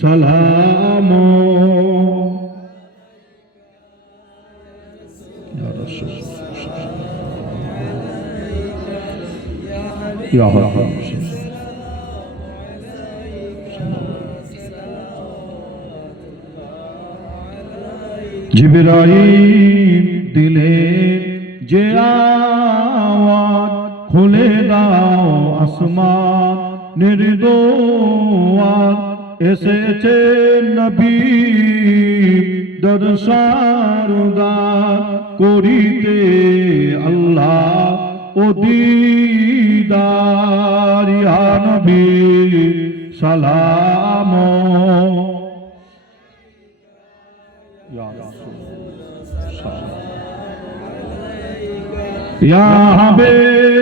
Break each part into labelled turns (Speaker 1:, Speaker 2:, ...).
Speaker 1: সালাম। ইয়া হাবিব। জিবরাইল দিলে যে আওয়াজ খুলে দাও আসমান। নির্দোয়ার এসেছে নবী দর্শারদার করিতে আল্লাহ ও দিদার। ইয়া নবী সালাম। ইয়া হাবিব।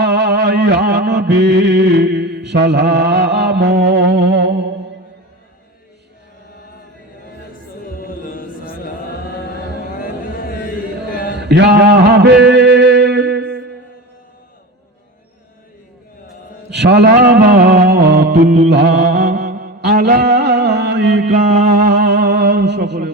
Speaker 1: নবী সালাম। ইয়া হাবিব সালামাতুল্লাহ আলাইকা। সকলে